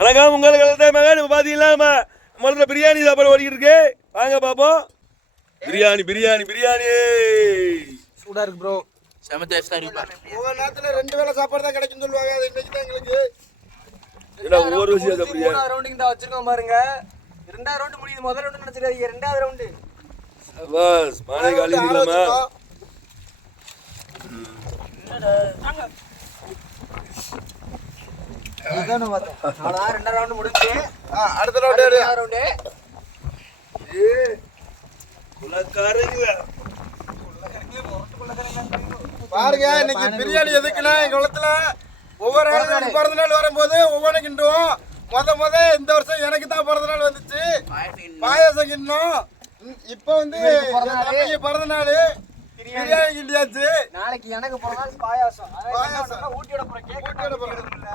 வணக்கம் உங்களுக்கு மகன். இப்போ பார்த்தீங்கன்னா நம்மளோட பிரியாணி சாப்பாடு ஓடிக்கிட்டு இருக்கு. வாங்க பார்ப்போம். பிரியாணி பிரியாணி பிரியாணி சூடா இருக்கு ப்ரோ. செம டேஸ்டா இருக்கு. ஒவ்வொரு நேரத்துல 2 வேளை சாப்பாடு தான் கிடைக்கும்னு சொல்லுவாங்க. அது இன்னைக்கு தான் எங்களுக்கு. ஏடா ஒவ்வொரு விஷயம் சாப்பிடுறியா? 3 ரவுண்டிங் தான் வச்சிருக்கோம் பாருங்க. 2வது ரவுண்ட் முடியுது. முதல் ரவுண்ட் நினைச்சிராதீங்க. 2வது ரவுண்ட். பஸ் மானை காலி இருக்கலாமா? என்னடா? அதானே பார்த்தேன். 2வது ரவுண்ட் முடிஞ்சு. அடுத்த ரவுண்ட். குலக்காரங்க பாருங்க இன்னைக்கு பிரியாணி எதுக்குன்னா எங்க குளத்துல ஒவ்வொரு ஆளுக்கும் பிறந்த நாள் வரும்போது ஒவ்வொன்று கிண்டுவோம். முத இந்த வருஷம் எனக்கு தான் பிறந்த நாள் வந்துச்சு. பாயாசம் கிண்டோம். இப்போ வந்து பிறந்த நாள் பிரியாணி கிண்டியாச்சு. நாளைக்கு எனக்கு பிறந்த நாள் பாயாசம் ஊட்டியோட போற கேக் ஊட்டியோட போறதுல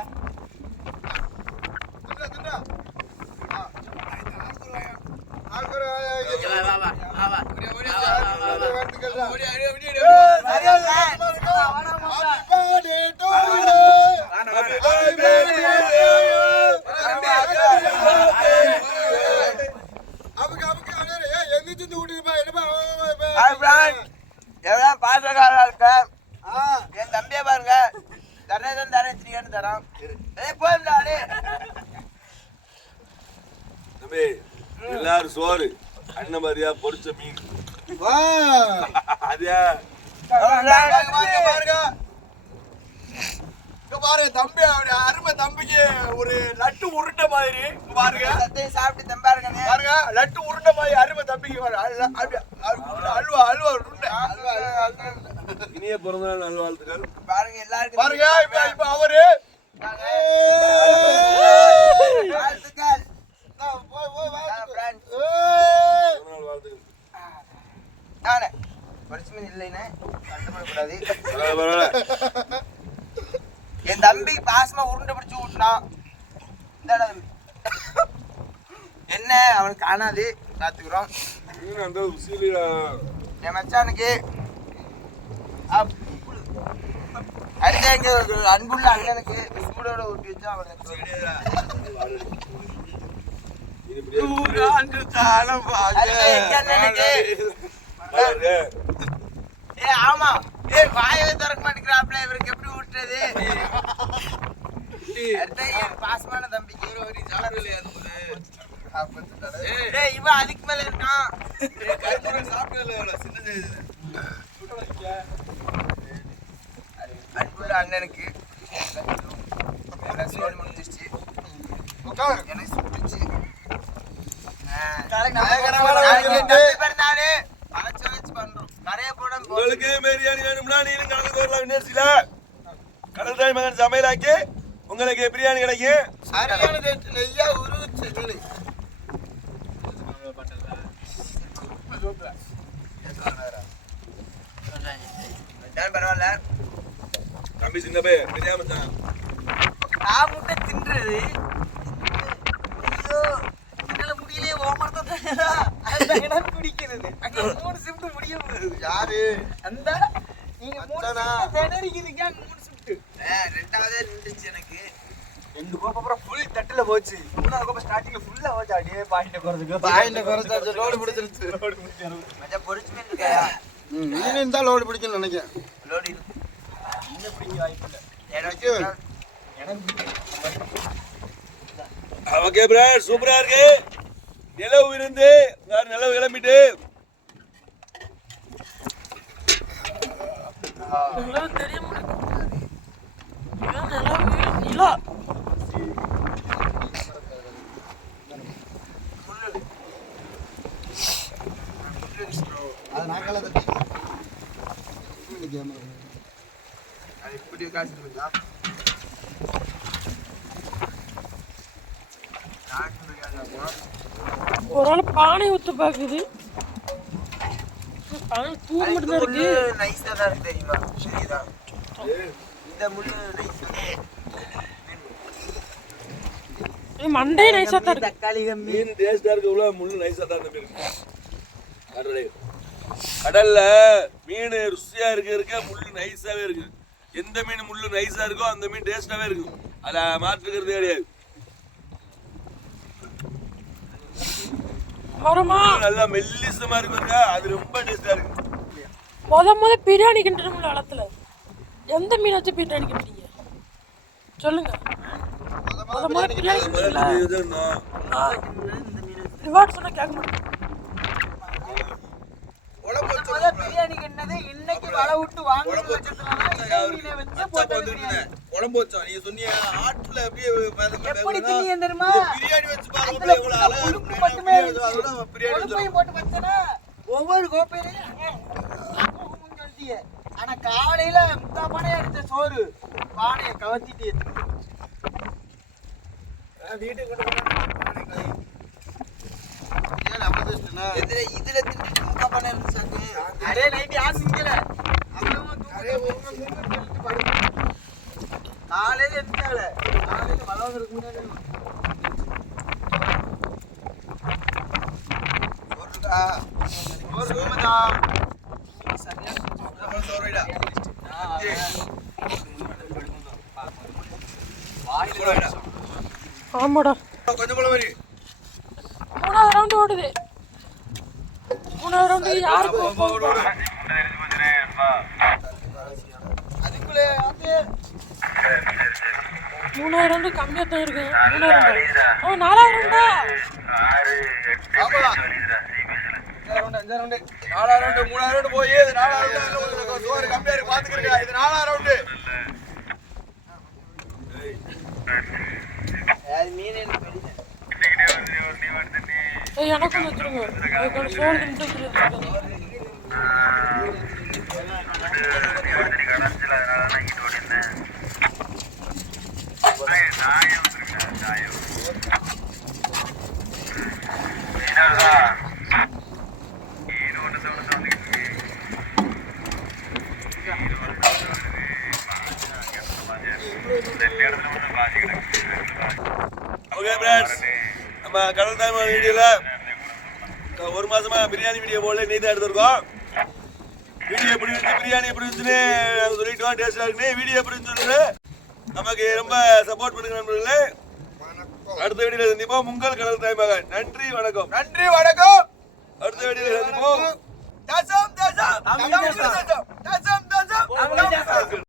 என் தம்பியை பாருங்க தரேன் திரியான்னு தரான். தம்பி எல்லாரும் சோறு அண்ணன் மாதிரியா பொரிச்ச மீன் அதே பாருங்க தம்பி அருமை தம்பிக்கு ஒரு லட்டு உருண்டை மாதிரி பாருங்க. சாப்பிட்டு தம்பாருங்க பாருங்க. லட்டு உருண்டை மாதிரி அருமை தம்பிக்கு அல்வா உருண்டை. இனிய பிறந்தநாள் நல்வாழ்த்துக்கள் பாருங்க எல்லாருக்கும் பாருங்க. இப்ப அவரு என் தம்பி பாசமா உருண்டை பிடிச்சு ஊட்டினான். என்ன அவனுக்கு காணாது காத்துக்கிறோம். என் மச்சானுக்கு அடுத்த எங்க அன்புள்ள அண்ணனுக்கு சூடோட ஊட்டி வச்சு அவனுக்கு ஆமா வாயவே திறக்க மாட்டேங்கிறாப்ல. இவருக்கு எப்படி ஊட்டுறது? பாசமான தம்பிக்கு இவன் அதுக்கு மேல இருக்கான். அன்புள்ள அண்ணனுக்கு சோறு முடிஞ்சிருச்சு. எனக்கு சுட்டுச்சு. உங்களுக்கு பிரியாணி வேணும்னா நீங்க கலந்து வரலாம். யூனிவர்சிட்டியில கடல் தாய் மகன் சமையலாக்கி உங்களுக்கு பிரியாணி கிடைக்கும். சரியான நெய்யா உருவிச்சு பரவாயில்ல. தம்பி சின்ன பே தெரியாம நான் முட்டை தின்றது. ஐயோ என்னால முடியலையே. ஓமர்தான் குடிக்கிறது. அங்க 3 ஷிஃப்ட் முடிய போகுது. யாரு அந்த நீங்க 3 திணறிக்கிறீங்க. 3 ஷிஃப்ட் 2வது நின்றுச்சு. எனக்கு 2 கோப்ப அப்புறம் ஃபுல் தட்டுல போச்சு. 3வது கோப்ப ஸ்டார்டிங்ல ஃபுல்லா போச்சு. அப்படியே பாயிண்ட் குறைச்சு லோடு பிடிச்சிருச்சு. மச்சான் பொரிச்சு இருக்கயா? இன்னும் தான் லோடு பிடிக்கும்னு நினைக்கிறேன். லோடு இன்னும் பிடிக்க வாய்ப்பு இல்லை. எனக்கு ஓகே பிரதர் சூப்பரா இருக்கு. நிலவு இருந்து நிலவு கிளம்பிட்டு தெரிய அது நாங்கள தட்டி இப்படி காசு இருந்தா ஒரு ஆள் பானை ஊத்த பாக்குது. பானை தூர் மட்டும் தான் இருக்கு. நைஸா தான் இருக்கு தெரியுமா? சரிதான். இந்த முள்ளு நைஸா. மண்டே நைஸா தான் இருக்கு. தக்காளி மீன் டேஸ்டா இருக்கு. உள்ள முள்ளு நைஸா தான் இருக்கு. கடல்ல மீன் ருசியா இருக்க முள்ளு நைஸாவே இருக்கு. எந்த மீன் முள்ளு நைஸா இருக்கோ அந்த மீன் டேஸ்டாவே இருக்கும். அத மாற்றுக்கிறது கிடையாது. மரமா நல்லா மெல்லிசமா இருக்குங்க, அது ரொம்ப டேஸ்டா இருக்கு. முத பிரியாணி கிண்டணும்ல அளத்துல. எந்த மீன் வச்சு பிரியாணி கிண்டுறீங்க சொல்லுங்க. முத பிரியாணி கிண்டுறீங்களா? ரிவார்ட் சொன்னா கேட்க மாட்டேன். பிரியாணி கிண்ணது இன்னைக்கு வலை விட்டு வாங்கி குழம்பு வச்சோம். நீங்க சொன்னீங்க ஆட்டுல அப்படியே எப்படி தின்னீங்க தெரியுமா? பிரியாணி வச்சு பாருங்க எவ்வளவு அழகா உடுப்பு மட்டுமே இருக்கும். பிரியாணி கொழுப்பையும் போட்டு வச்சனா ஒவ்வொரு கோப்பையிலையும் சொல்லிட்டியே. ஆனா காலையில முக்கா பானையா எடுத்த சோறு பானையை கவர்த்திட்டு வீட்டுக்கு கொண்டு இதுல திட்டு முக்கா பண்ண இருந்து அரே நைட்டு யாரும் சிங்கல காலையில எடுத்தால காலையில வளவங்களுக்கு முன்னாடி ஒரு ரூமதா சரியா சோறுடா ஆமாடா கொஞ்சம் போல மாதிரி 3வது ரவுண்ட் ஓடுது. 3வது ரவுண்ட் யாரு அதுக்குள்ளே அது 3வது ரவுண்ட் கம்மியா தான் இருக்கு. 3வது ரவுண்ட் ஓ 4வது ரவுண்டா? அஞ்சு ரவுண்டு 4 ரவுண்டு 3 ரவுண்டு போய் இது 4 ரவுண்டு சோறு கம்மியா இருக்கு பாத்துக்கிறீங்க. இது 4 ரவுண்டு மீன் எனக்கும் வச்சிருங்க. சோறு தின்ட்டு ஓகே ஃப்ரெண்ட்ஸ், நம்ம கடல் தாய்மான வீடியோல ஒரு மாசமா பிரியாணி வீடியோ போல நீ தான் எடுத்திருக்கோம். வீடியோ எப்படி இருந்துச்சு, பிரியாணி எப்படி இருந்துச்சுன்னு நாங்கள் சொல்லிட்டோம். டேஸ்டா இருக்குன்னு வீடியோ எப்படி இருந்துச்சு நமக்கு ரொம்ப சப்போர்ட் பண்ணுங்க நண்பர்களே. அடுத்த வீடியோல சந்திப்போம். உங்கள் கடல் தாய்மகன். நன்றி வணக்கம். நன்றி வணக்கம். அடுத்த வீடியோல சந்திப்போம். தசம் தசம்